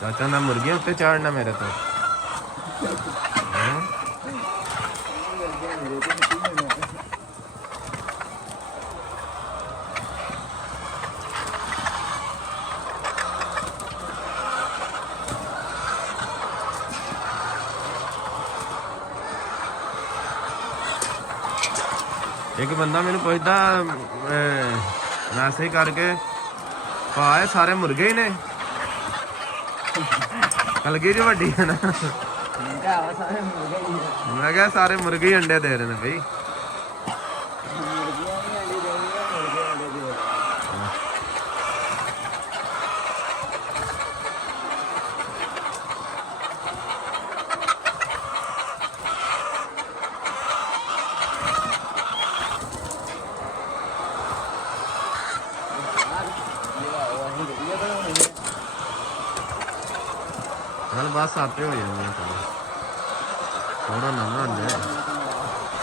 ਚਾਚਾ ਨਾ ਮੁਰਗੀਆਂ ਉੱਤੇ ਚਾੜਨਾ ਮੇਰੇ ਤੋਂ ਹੈਂ? ਇੱਕ ਬੰਦਾ ਮੈਨੂੰ ਪੁੱਛਦਾ ਮੈਸੇਜ ਕਰਕੇ ਭਾਏ ਸਾਰੇ ਮੁਰਗੇ ਹੀ ਨੇ ਕਲਗੀ ਜੀ ਵੱਡੀ ਹੈ ਨਾ ਮੈਂ ਕਿਹਾ ਸਾਰੇ ਮੁਰਗੇ ਹੀ ਅੰਡੇ ਦੇ ਰਹੇ ਨੇ ਬਈ ਨਾਲ ਬਸ ਆਪੇ ਹੋ ਜਾਂਦੇ ਥੋੜਾ ਨਾ ਨਾ ਅੰਡੇ